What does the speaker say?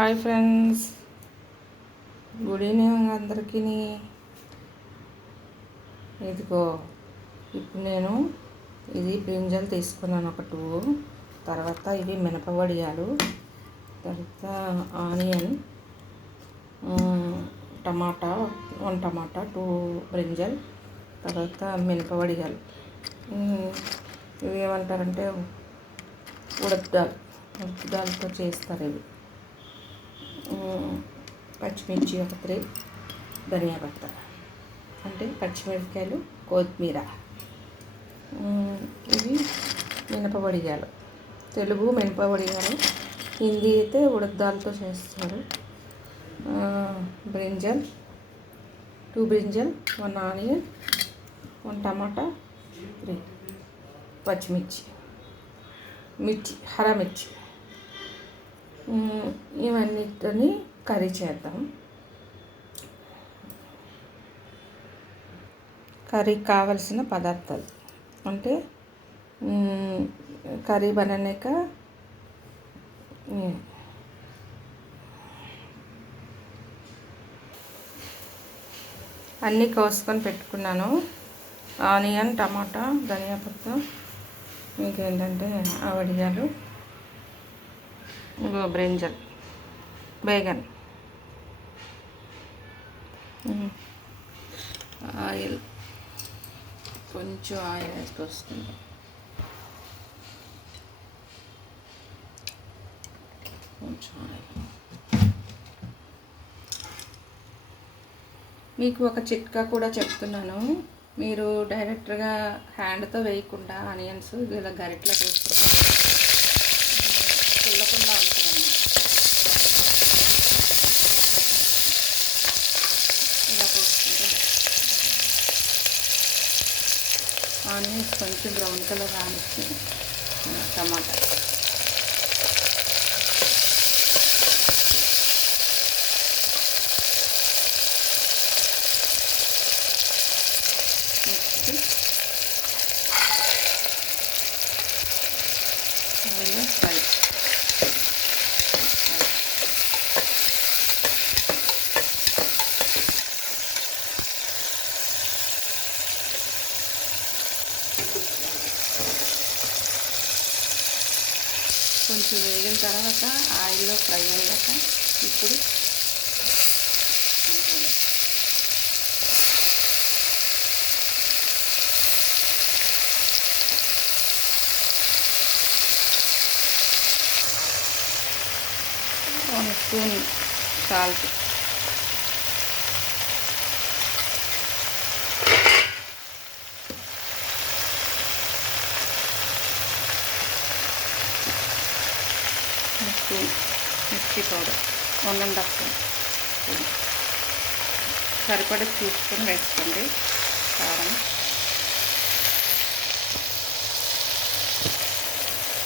Hi friends. Good evening అందరికీ. ఇదిగో ఇప్పుడు నేను ఇది బ్రింజల్ తీసుకున్నాను ఒక టూ. తర్వాత ఇవి మినపవడియాలు తర్వాత onion tomato one tomato two brinjal తర్వాత మినపవడియాలు. ఇవి ఏమంటారంటే ఉడక్ దాల్ చేస్తారు ఇవి. పచ్చిమిర్చి ఒక త్రీ ధనియా పత్త. అంటే పచ్చిమిరపకాయలు కొత్తిమీర. ఇవి మినపవడియాలు. తెలుగు మినపవడియాలు. హిందీ అయితే ఉడద్దాలతో చేస్తారు. Brinjal two brinjal one onion one tomato three. పచ్చిమిర్చి. మిర్చి హరా మిర్చి ఇవన్నిటిని కర్రీ చేద్దాం. కర్రీ కావలసిన పదార్థాలు. అంటే కర్రీ బనాక అన్నీ కోసుకొని పెట్టుకున్నాను. ఆనియన్ టమాటా ధనియా పత్త ఇంకేంటంటే ఆవడియాలు బ్రింజల్. బేగన్. ఆయిల్. కొంచెం ఆయిల్ వేసుకొస్తుంది కొంచెం ఆయిల్. మీకు ఒక చిట్కా కూడా చెప్తున్నాను. మీరు డైరెక్ట్గా హ్యాండ్తో వేయకుండా ఆనియన్స్ ఇలా గరిట్లో పోసుకుంటారు ఆనియన్స్ కొంచెం బ్రౌన్ కలర్ రానిచ్చి టమాటా. Oil fry. కొంచెం వేగిన తర్వాత ఆయిల్లో ఫ్రై అయ్యాక ఇప్పుడు వన్ స్పూన్ సాల్ట్. స్పూన్ మిర్చి powder one and half spoon. సరిపడ చూసుకొని వేసుకోండి. కారం.